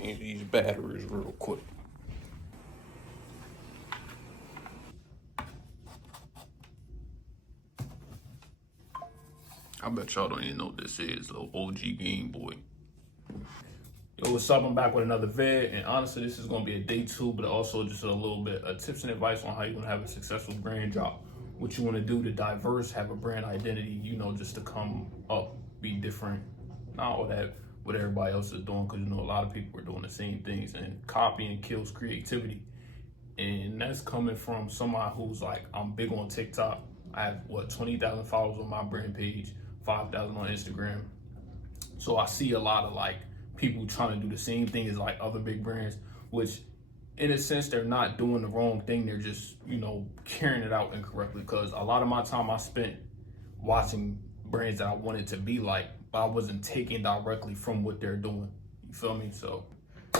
change these batteries real quick. I bet y'all don't even know what this is, little OG Game Boy. Yo, what's up? I'm back with another vid, and honestly, this is gonna be a day two, but also just a little bit of tips and advice on how you're gonna have a successful brand drop. What you wanna do to diverse, have a brand identity, just to come up, be different, not all that what everybody else is doing, because a lot of people are doing the same things, and copying kills creativity. And that's coming from somebody who's like, I'm big on TikTok. I have 20,000 followers on my brand page, 5,000 on Instagram. So I see a lot of like people trying to do the same thing as like other big brands, which in a sense they're not doing the wrong thing. They're just, carrying it out incorrectly. Because a lot of my time I spent watching brands that I wanted to be like, but I wasn't taking directly from what they're doing. You feel me? So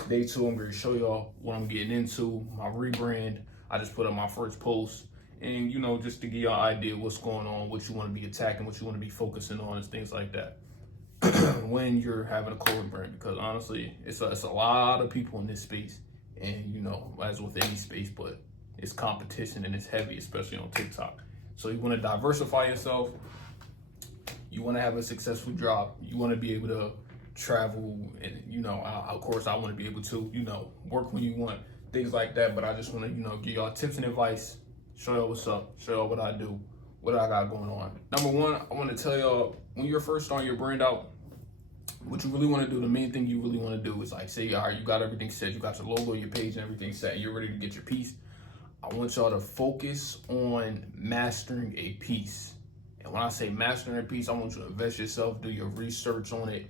day two, I'm going to show y'all what I'm getting into, my rebrand. I just put up my first post, and just to give y'all an idea of what's going on, what you want to be attacking, what you want to be focusing on, and things like that when you're having a clothing brand. Because honestly, it's a lot of people in this space, and as with any space, but it's competition and it's heavy, especially on TikTok. So you want to diversify yourself. You want to have a successful job. You want to be able to travel, and of course I want to be able to work when you want, things like that. But I just want to give y'all tips and advice, show y'all what's up, show y'all what I do, what I got going on. Number one, I want to tell y'all, when you're first starting your brand out, what you really want to do, the main thing you really want to do is like, say, all right, you got everything set, you got your logo, your page, and everything set, and you're ready to get your piece. I want y'all to focus on mastering a piece. And when I say mastering a piece, I want you to invest yourself, do your research on it,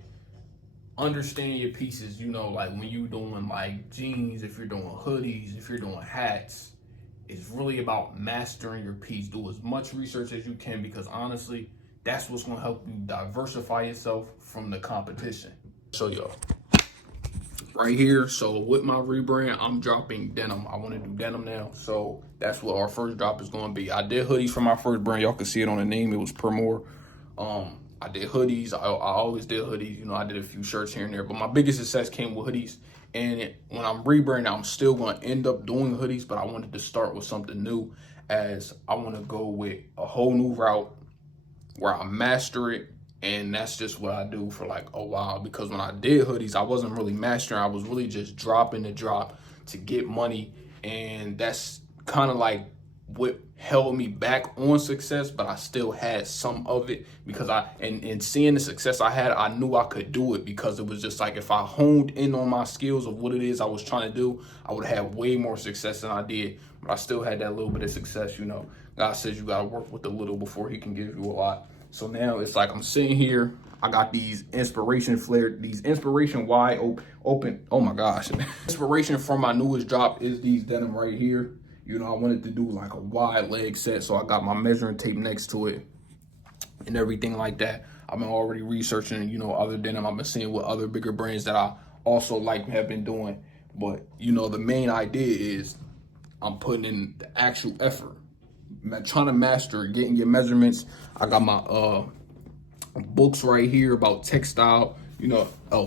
understand your pieces. Like when you're doing like jeans, if you're doing hoodies, if you're doing hats, it's really about mastering your piece. Do as much research as you can, because honestly, that's what's going to help you diversify yourself from the competition. So y'all, right here, so with my rebrand, I'm dropping denim. I want to do denim now, so that's what our first drop is going to be. I did hoodies for my first brand. Y'all can see it on the name. It was Permore. I did hoodies. I always did hoodies. I did a few shirts here and there, but my biggest success came with hoodies. And when I'm rebranding, I'm still going to end up doing hoodies, but I wanted to start with something new, as I want to go with a whole new route where I master it. And that's just what I do for like a while, because when I did hoodies, I wasn't really mastering. I was really just dropping the drop to get money. And that's kind of like what held me back on success, but I still had some of it, because and seeing the success I had, I knew I could do it, because it was just like, if I honed in on my skills of what it is I was trying to do, I would have way more success than I did. But I still had that little bit of success. God says you got to work with a little before he can give you a lot. So now it's like I'm sitting here, I got these inspiration wide open. Oh my gosh. Inspiration from my newest drop is these denim right here. I wanted to do like a wide leg set, so I got my measuring tape next to it and everything like that. I've been already researching, other denim. I've been seeing what other bigger brands that I also like have been doing. But, the main idea is I'm putting in the actual effort. I'm trying to master getting your measurements. I got my books right here about textile.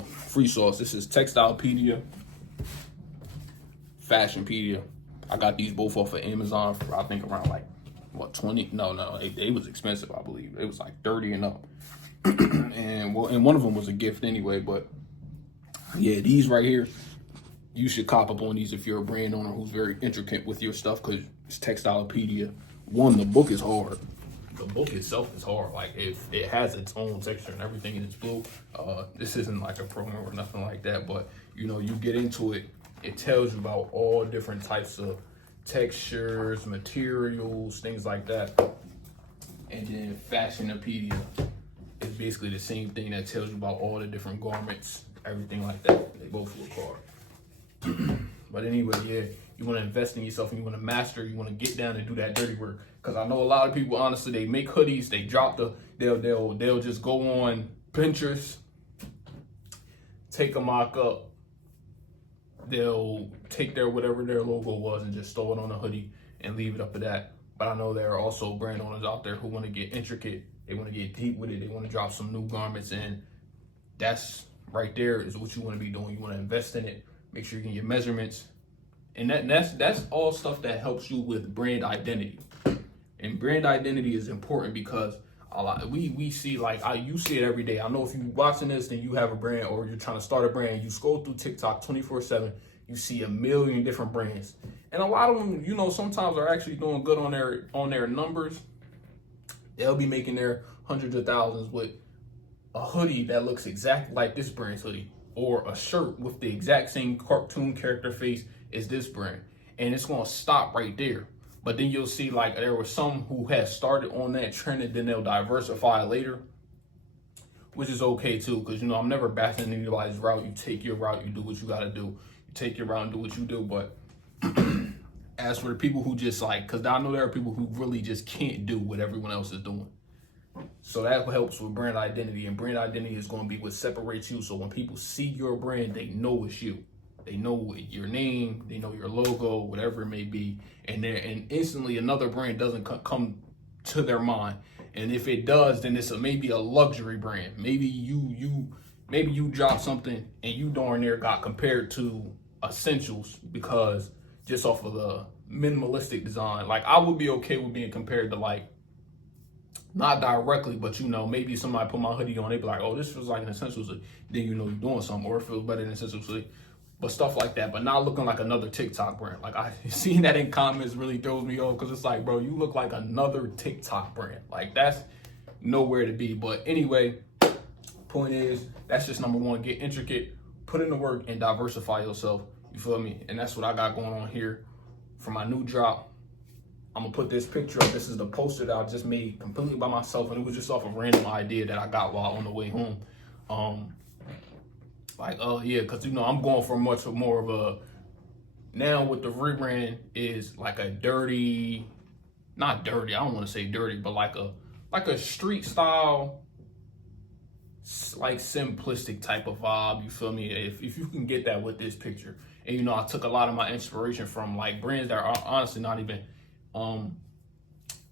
Free sauce. This is Textilepedia, Fashionpedia. I got these both off of Amazon for, I think, around like, 20? No, they was expensive, I believe. It was like 30 and up. and one of them was a gift anyway. But yeah, these right here, you should cop up on these if you're a brand owner who's very intricate with your stuff, because it's Textilepedia. One, the book is hard. The book itself is hard. Like, if it has its own texture and everything, and it's blue. This isn't like a promo or nothing like that, but you get into it, it tells you about all different types of textures, materials, things like that. And then Fashionopedia is basically the same thing, that tells you about all the different garments, everything like that. They both look hard. But anyway, yeah, you want to invest in yourself, and you want to master. You want to get down and do that dirty work. Because I know a lot of people, honestly, they make hoodies, they drop they'll just go on Pinterest, take a mock up, they'll take whatever their logo was and just throw it on a hoodie and leave it up to that. But I know there are also brand owners out there who want to get intricate. They want to get deep with it. They want to drop some new garments, and that's right there is what you want to be doing. You want to invest in it, Make sure you get your measurements. And that's all stuff that helps you with brand identity. And brand identity is important because we see, like, you see it every day. I know if you're watching this, then you have a brand or you're trying to start a brand. You scroll through TikTok 24/7, you see a million different brands, and a lot of them, sometimes are actually doing good on their numbers. They'll be making their hundreds of thousands with a hoodie that looks exactly like this brand's hoodie, or a shirt with the exact same cartoon character face as this brand, and it's gonna stop right there. But then you'll see, like, there were some who had started on that trend and then they'll diversify later, which is okay too, because I'm never bashing anybody's route. You take your route, you do what you gotta do. You take your route and do what you do. But as for the people who just, like, because I know there are people who really just can't do what everyone else is doing. So that helps with brand identity, and brand identity is going to be what separates you. So when people see your brand, they know it's you. They know your name, they know your logo, whatever it may be, and instantly another brand doesn't come to their mind. And if it does, then it's maybe a luxury brand. Maybe you drop something and you darn near got compared to Essentials because just off of the minimalistic design. Like, I would be okay with being compared to, like, not directly, but maybe somebody put my hoodie on, they be like, oh, this feels like an Essentials. Then you're doing something, or it feels better than Essentials. But stuff like that, but not looking like another TikTok brand. Like, I seeing that in comments really throws me off, because it's like, bro, you look like another TikTok brand. Like, that's nowhere to be. But anyway, point is, that's just number one. Get intricate, put in the work, and diversify yourself. You feel me? And that's what I got going on here for my new drop. I'm gonna put this picture up. This is the poster that I just made completely by myself, and it was just off a random idea that I got while on the way home. Because I'm going for much more of a, now with the rebrand, is like a dirty, not dirty, I don't want to say dirty, but like a street style, like simplistic type of vibe. You feel me? If you can get that with this picture. And I took a lot of my inspiration from, like, brands that are honestly not even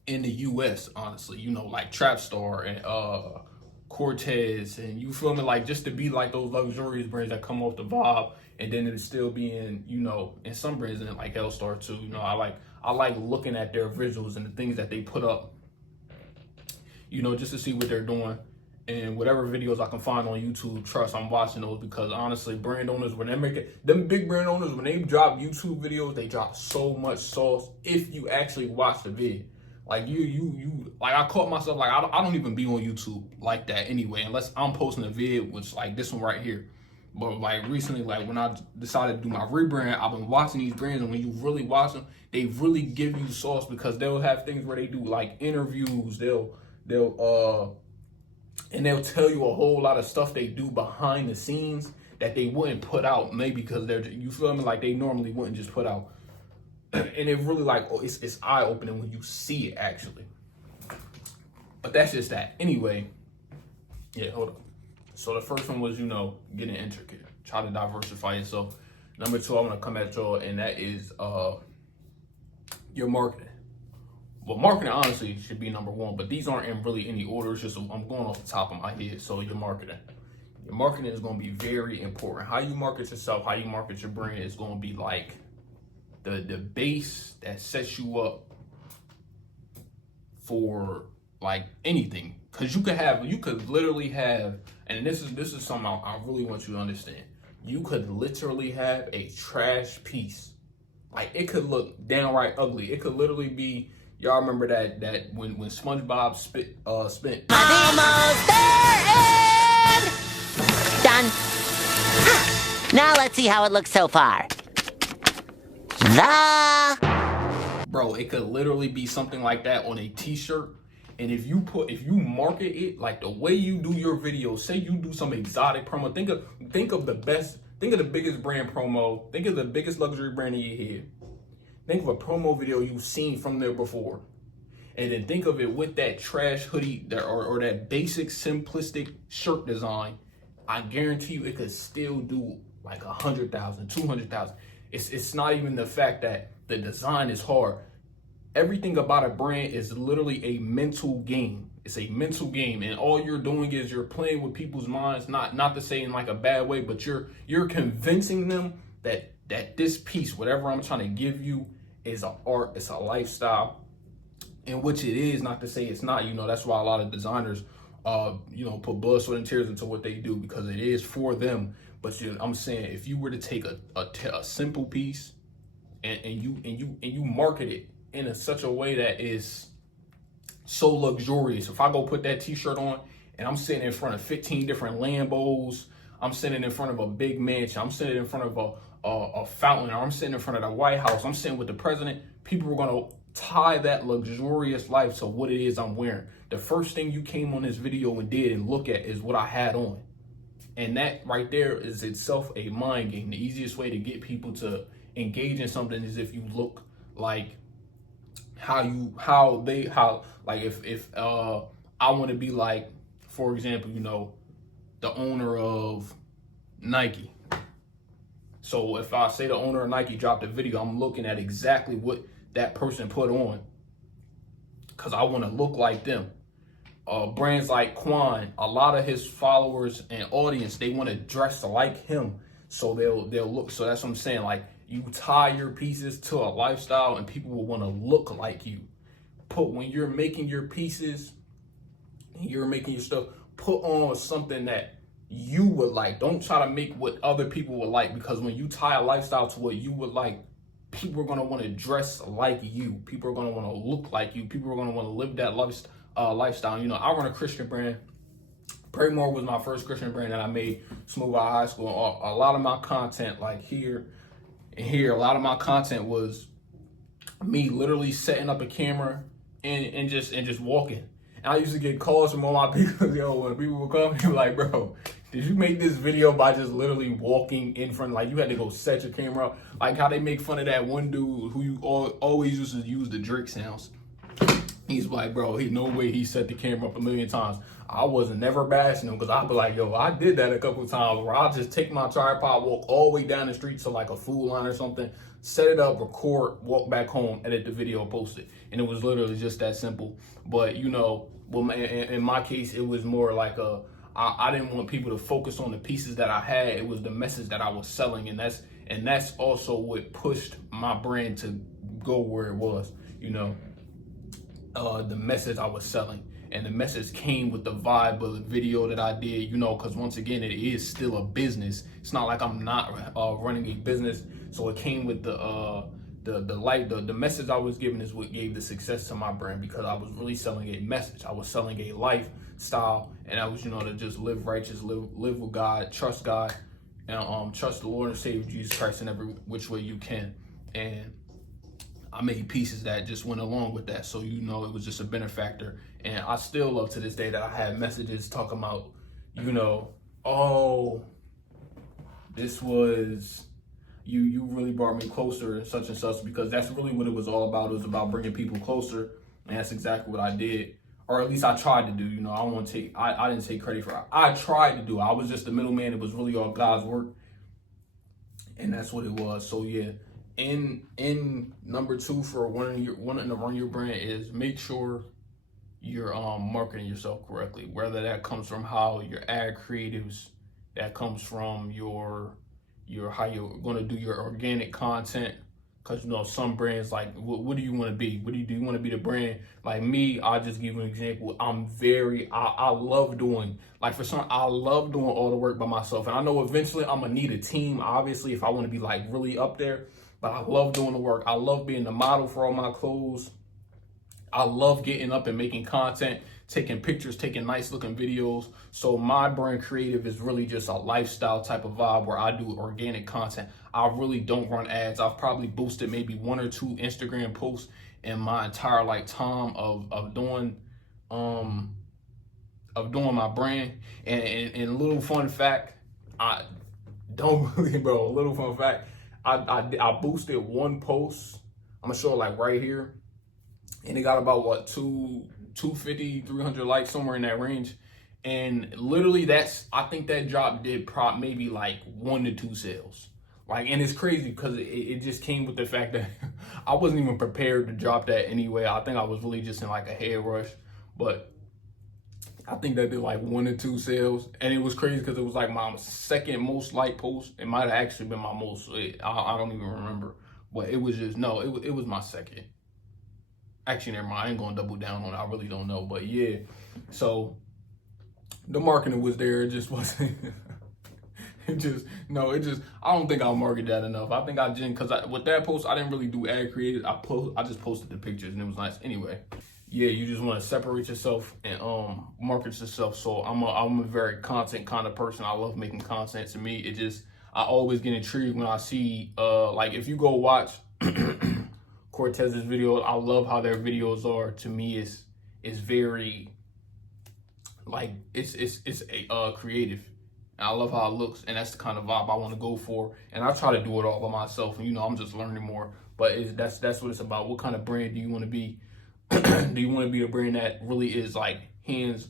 in the US, honestly, like Trapstar and Cortez, and you feel me, like, just to be like those luxurious brands that come off the vibe, and then it's still being, and some brands in like Hellstar too. I like looking at their visuals and the things that they put up, just to see what they're doing. And whatever videos I can find on YouTube, trust, I'm watching those, because honestly, brand owners, when they make it, them big brand owners, when they drop YouTube videos, they drop so much sauce if you actually watch the vid. Like, like, I caught myself, like, I don't even be on YouTube like that anyway, unless I'm posting a vid, which, like, this one right here. But, like, recently, like, when I decided to do my rebrand, I've been watching these brands, and when you really watch them, they really give you sauce, because they'll have things where they do, like, interviews, and they'll tell you a whole lot of stuff they do behind the scenes that they wouldn't put out, maybe because you feel me, like, they normally wouldn't just put out. And it really, like, it's eye-opening when you see it, actually. But that's just that. Anyway, yeah, hold on. So the first one was, getting intricate. Try to diversify yourself. Number two, I want to come at y'all, and that is your marketing. Well, marketing, honestly, should be number one, but these aren't in really any order. It's just, I'm going off the top of my head. So your marketing. Your marketing is going to be very important. How you market yourself, how you market your brand is going to be, like, the base that sets you up for, like, anything. Because you could literally have, and this is something I really want you to understand. You could literally have a trash piece. Like, it could look downright ugly. It could literally be, y'all remember that when SpongeBob spent Almost there, and done. Now let's see how it looks so far. Bro, it could literally be something like that on a t-shirt. And if you market it like the way you do your videos, say you do some exotic promo, think of the biggest brand promo, think of the biggest luxury brand in your head. Think of a promo video you've seen from there before. And then think of it with that trash hoodie or that basic simplistic shirt design. I guarantee you it could still do like 100,000, 200,000. It's not even the fact that the design is hard. Everything about a brand is literally a mental game. It's a mental game, and all you're doing is you're playing with people's minds, not to say in like a bad way, but you're convincing them that this piece, whatever I'm trying to give you, is an art, it's a lifestyle, in which it is. Not to say it's not, you know, that's why a lot of designers you know, put blood, sweat, and tears into what they do, because it is for them. But I'm saying, if you were to take a simple piece and you market it in such a way that is so luxurious. If I go put that t-shirt on and I'm sitting in front of 15 different Lambos, I'm sitting in front of a big mansion, I'm sitting in front of a fountain, or I'm sitting in front of the White House, I'm sitting with the president, people are gonna tie that luxurious life to what it is I'm wearing. The first thing you came on this video and did and look at is what I had on. And that right there is itself a mind game. The easiest way to get people to engage in something is if you look like if I want to be like, for example, you know, the owner of Nike. So if I say the owner of Nike dropped a video, I'm looking at exactly what that person put on, because I want to look like them. Brands like Quan, a lot of his followers and audience, they want to dress like him, so they'll look. So that's what I'm saying. Like, you tie your pieces to a lifestyle, and people will want to look like you. When you're making your pieces, you're making your stuff, put on something that you would like. Don't try to make what other people would like, because when you tie a lifestyle to what you would like, people are going to want to dress like you. People are going to want to look like you. People are going to want to live that lifestyle. You know, I run a Christian brand. Praymore was my first Christian brand that I made, Smooth Out High School. A lot of my content, like here and here, a lot of my content was me literally setting up a camera and just walking. And I used to get calls from all my people, yo, when people would come, they were like, bro, did you make this video by just literally walking in front? Like, you had to go set your camera up. Like how they make fun of that one dude who you always used to use the Drake sounds. He's like, bro, no way he set the camera up a million times. I wasn't never bashing him, because I'd be like, yo, I did that a couple of times where I'll just take my tripod, walk all the way down the street to like a food line or something, set it up, record, walk back home, edit the video, post it. And it was literally just that simple. But, you know, well, in my case, it was more like I didn't want people to focus on the pieces that I had. It was the message that I was selling. And that's also what pushed my brand to go where it was, you know, the message I was selling. And the message came with the vibe of the video that I did, you know, because once again, it is still a business. It's not like I'm not running a business. So it came with the message I was giving is what gave the success to my brand, because I was really selling a message. I was selling a lifestyle, and I was, you know, to just live righteous, live with God, and trust the Lord and Savior Jesus Christ in every which way you can. And I made pieces that just went along with that. So, you know, it was just a benefactor. And I still love to this day that I had messages talking about, you know, oh, this was, you really brought me closer and such, because that's really what it was all about. It was about bringing people closer. And that's exactly what I did. Or at least I tried to do, you know. I didn't take credit for it. I tried to do it. I was just the middleman. It was really all God's work. And that's what it was. So, yeah. In number 2 for wanting to run your brand is make sure you're marketing yourself correctly. Whether that comes from how your ad creatives, that comes from your how you're going to do your organic content. Because, you know, some brands, like, what do you want to be? Do you want to be the brand? Like me, I'll just give you an example. I love doing, like, I love doing all the work by myself. And I know eventually I'm going to need a team, obviously, if I want to be, like, really up there. But I love doing the work. I love being the model for all my clothes. I love getting up and making content, taking pictures, taking nice looking videos. So my brand creative is really just a lifestyle type of vibe where I do organic content. I really don't run ads. I've probably boosted maybe 1 or 2 Instagram posts in my entire time of doing my brand. And a little fun fact, I boosted 1 post. I'm gonna show it like right here. And it got about what, 250, 300 likes, somewhere in that range. And literally I think that drop did maybe like 1 to 2 sales. Like, and it's crazy because it just came with the fact that I wasn't even prepared to drop that anyway. I think I was really just in like a head rush. But I think that did like 1 or 2 sales, and it was crazy because it was like my second most liked post. It might have actually been my most. I don't even remember, but it was just no. It was my second. Actually, never mind. I ain't gonna double down on it. I really don't know, but yeah. So the marketing was there. It just wasn't. It just no. It just I don't think I marketed that enough. I think I didn't because with that post I didn't really do ad creative. I just posted the pictures and it was nice anyway. Yeah, you just want to separate yourself and market yourself. So I'm a very content kind of person. I love making content. To me, it just I always get intrigued when I see like if you go watch Cortez's videos, I love how their videos are. To me, it's very like it's creative. And I love how it looks, and that's the kind of vibe I want to go for. And I try to do it all by myself. And I'm just learning more. But that's what it's about. What kind of brand do you want to be? Do you want to be a brand that really is like hands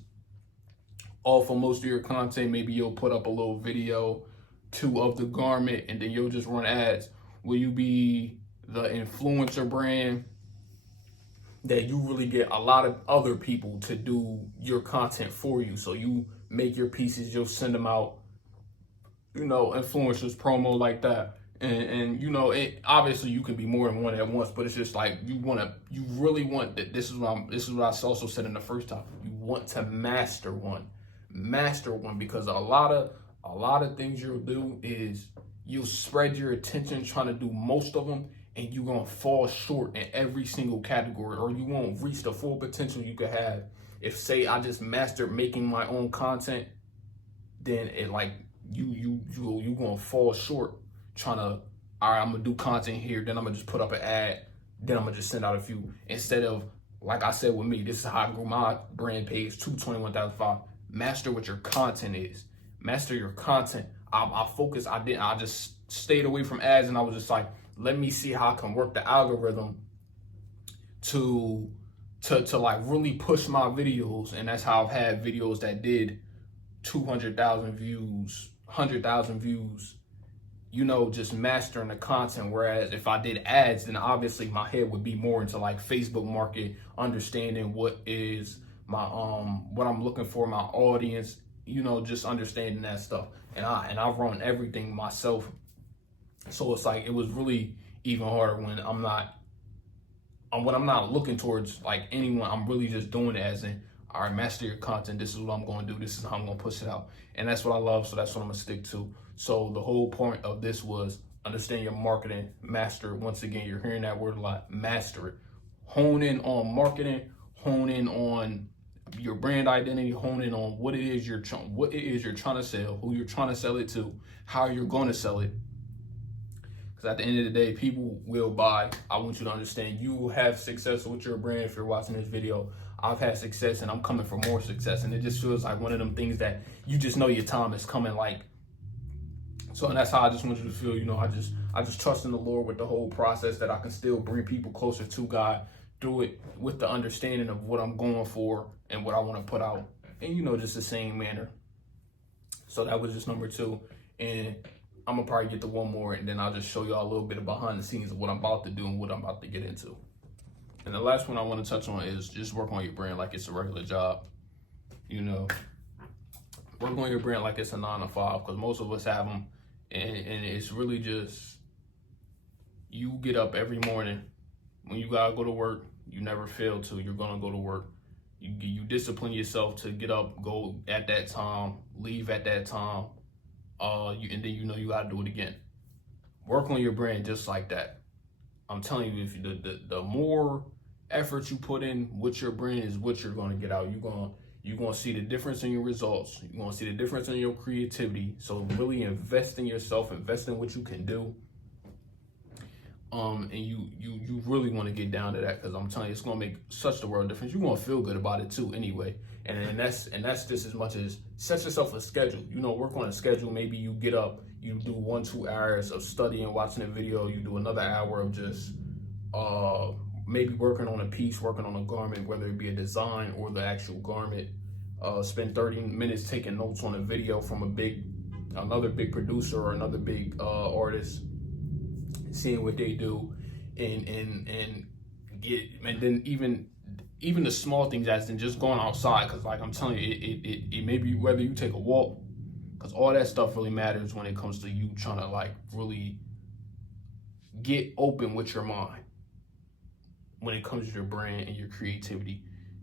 off on most of your content? Maybe you'll put up a little video, 2 of the garment, and then you'll just run ads. Will you be the influencer brand that you really get a lot of other people to do your content for you? So you make your pieces, you'll send them out, influencers promo like that. And it obviously you can be more than one at once, but it's just like you really want that. This is what I also said in the first topic. You want to master one, because a lot of things you'll do is you'll spread your attention trying to do most of them, and you're gonna fall short in every single category, or you won't reach the full potential you could have. If say I just mastered making my own content, then it like you gonna fall short. Trying to, all right, I'm gonna do content here, then I'm gonna just put up an ad, then I'm gonna just send out a few. Instead of, like I said with me, this is how I grew my brand page to 21,005. Master what your content is. Master your content. I focused. I just stayed away from ads, and I was just like, let me see how I can work the algorithm to like really push my videos. And that's how I've had videos that did 200,000 views, 100,000 views. Just mastering the content. Whereas if I did ads, then obviously my head would be more into like Facebook market, understanding what is my what I'm looking for, my audience, just understanding that stuff. And I run everything myself. So it's like it was really even harder when I'm not looking towards like anyone. I'm really just doing it as in, all right, master your content. This is what I'm going to do. This is how I'm going to push it out. And that's what I love. So that's what I'm going to stick to. So the whole point of this was understand your marketing, master it. Once again, you're hearing that word a lot, master it. Hone in on marketing, hone in on your brand identity, hone in on what it is you're trying to sell, who you're trying to sell it to, how you're going to sell it. Because at the end of the day, people will buy. I want you to understand you will have success with your brand if you're watching this video. I've had success and I'm coming for more success. And it just feels like one of them things that you just know your time is coming like. So and that's how I just want you to feel, I just trust in the Lord with the whole process that I can still bring people closer to God, do it with the understanding of what I'm going for and what I want to put out. And just the same manner. So that was just number 2. And I'm gonna probably get to one more and then I'll just show y'all a little bit of behind the scenes of what I'm about to do and what I'm about to get into. And the last one I want to touch on is just work on your brand like it's a regular job. Work on your brand like it's a 9 to 5, because most of us have them. And it's really just, you get up every morning. When you gotta go to work, you never fail to. You're gonna go to work. You discipline yourself to get up, go at that time, leave at that time. And then you gotta do it again. Work on your brand just like that. I'm telling you, if the more effort you put in with your brand is what you're gonna get out. You're gonna see the difference in your results. You're gonna see the difference in your creativity. So really invest in yourself, invest in what you can do. And you really want to get down to that, because I'm telling you, it's gonna make such the world difference. You're gonna feel good about it too, anyway. And that's just as much as set yourself a schedule. Work on a schedule. Maybe you get up, you do 1-2 hours of studying, watching a video. You do another hour of just maybe working on a piece, working on a garment, whether it be a design or the actual garment. Spend 30 minutes taking notes on a video from another big producer or another big artist, seeing what they do, and then even the small things as in just going outside. Because like I'm telling you, it may be whether you take a walk, because all that stuff really matters when it comes to you trying to like really get open with your mind when it comes to your brand and your creativity.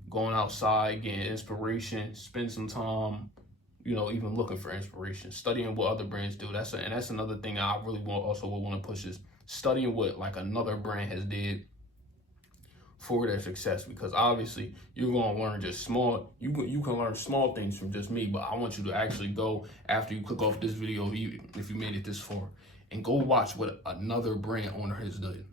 Going outside, getting inspiration, spend some time, you know, even looking for inspiration, studying what other brands do. That's another thing I really want to push is studying what like another brand has did for their success, because obviously you're going to learn just small, you can learn small things from just me, but I want you to actually go after you click off this video, if you made it this far, and go watch what another brand owner has done.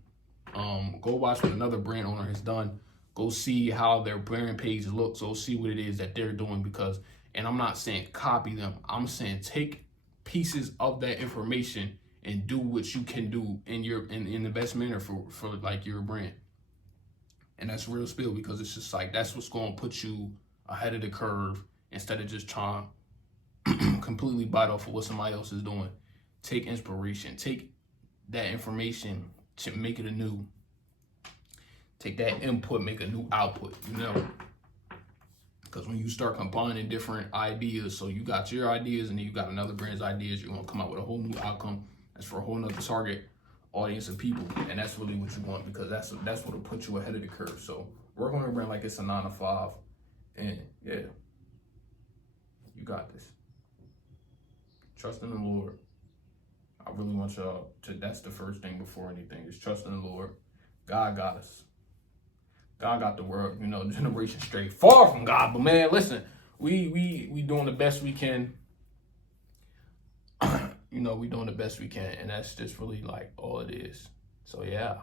Go watch what another brand owner has done. Go see how their brand page looks. Go see what it is that they're doing, because, and I'm not saying copy them, I'm saying take pieces of that information and do what you can do in the best manner for like your brand. And that's real spill, because it's just like, that's what's going to put you ahead of the curve instead of just trying to completely bite off of what somebody else is doing. Take inspiration, take that information to make it anew. Take that input, make a new output, you know? Because when you start combining different ideas, so you got your ideas and then you got another brand's ideas, you're going to come out with a whole new outcome. That's for a whole nother target audience of people, and that's really what you want, because that's what'll put you ahead of the curve. So work on your brand like it's a 9 to 5, and yeah, you got this. Trust in the Lord. I really want y'all to, that's the first thing before anything, is trust in the Lord. God got us. God got the world, you know, generation straight. Far from God, but man, listen, we doing the best we can. You know, we doing the best we can, and that's just really like all it is. So yeah.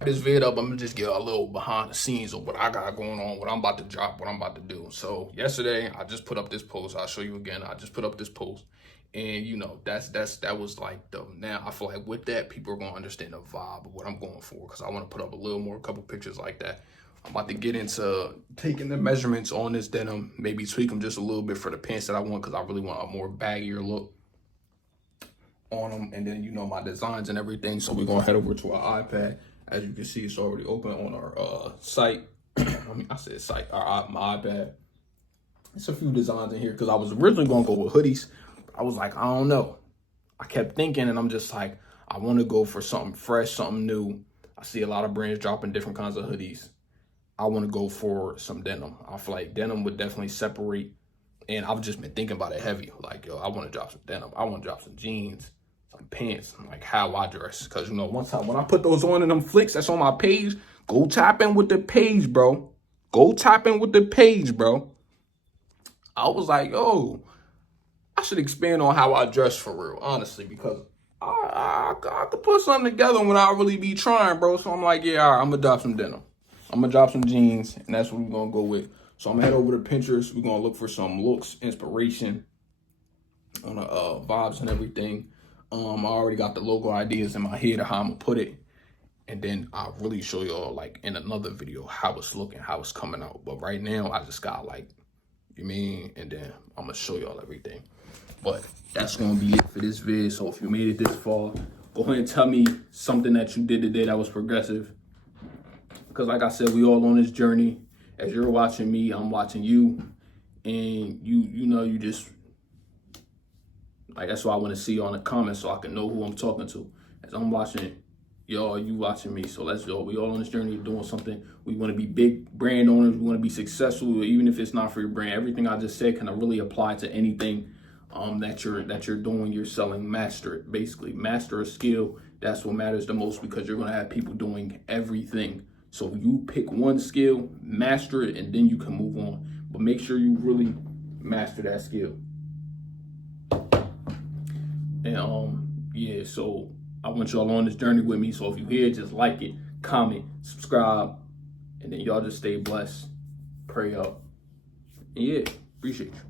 This vid up, I'm gonna just get a little behind the scenes of what I got going on, what I'm about to drop, what I'm about to do. So yesterday, I just put up this post. I'll show you again. I just put up this post, and you know, that was like now I feel like with that, people are gonna understand the vibe of what I'm going for, because I want to put up a couple pictures like that. I'm about to get into taking the measurements on this denim, maybe tweak them just a little bit for the pants that I want, because I really want a more baggier look on them, and then, you know, my designs and everything. So we're gonna head over to our iPad. As you can see, it's already open on our site. I said site, my iPad. It's a few designs in here, because I was originally gonna go with hoodies. I was like, I don't know. I kept thinking, and I'm just like, I want to go for something fresh, something new. I see a lot of brands dropping different kinds of hoodies. I want to go for some denim. I feel like denim would definitely separate, and I've just been thinking about it heavy. Like, yo, I want to drop some denim. I want to drop some jeans, some pants, like how I dress. Because, you know, one time when I put those on in them flicks that's on my page, go tap in with the page, bro. Go tap in with the page, bro. I was like, yo, I should expand on how I dress for real, honestly, because I could put something together when I really be trying, bro. So I'm like, yeah, all right, I'm going to drop some denim. I'm going to drop some jeans, and that's what we're going to go with. So I'm going to head over to Pinterest. We're going to look for some looks, inspiration on the vibes and everything. I already got the logo ideas in my head of how I'm going to put it. And then I'll really show y'all, like, in another video how it's looking, how it's coming out. But right now, I just got, like, you mean? And then I'm going to show y'all everything. But that's going to be it for this vid. So if you made it this far, go ahead and tell me something that you did today that was progressive. Because like I said, we all on this journey. As you're watching me, I'm watching you. And you know, you just, like, that's why I want to see you on the comments so I can know who I'm talking to. As I'm watching y'all, you watching me. So let's go. We all on this journey of doing something. We want to be big brand owners. We want to be successful, even if it's not for your brand. Everything I just said can really apply to anything that you're doing. You're selling. Master it, basically. Master a skill. That's what matters the most, because you're going to have people doing everything. So you pick one skill, master it, and then you can move on. But make sure you really master that skill. And yeah, so I want y'all on this journey with me. So if you're here, just like it, comment, subscribe, and then y'all just stay blessed. Pray up. And yeah, appreciate you.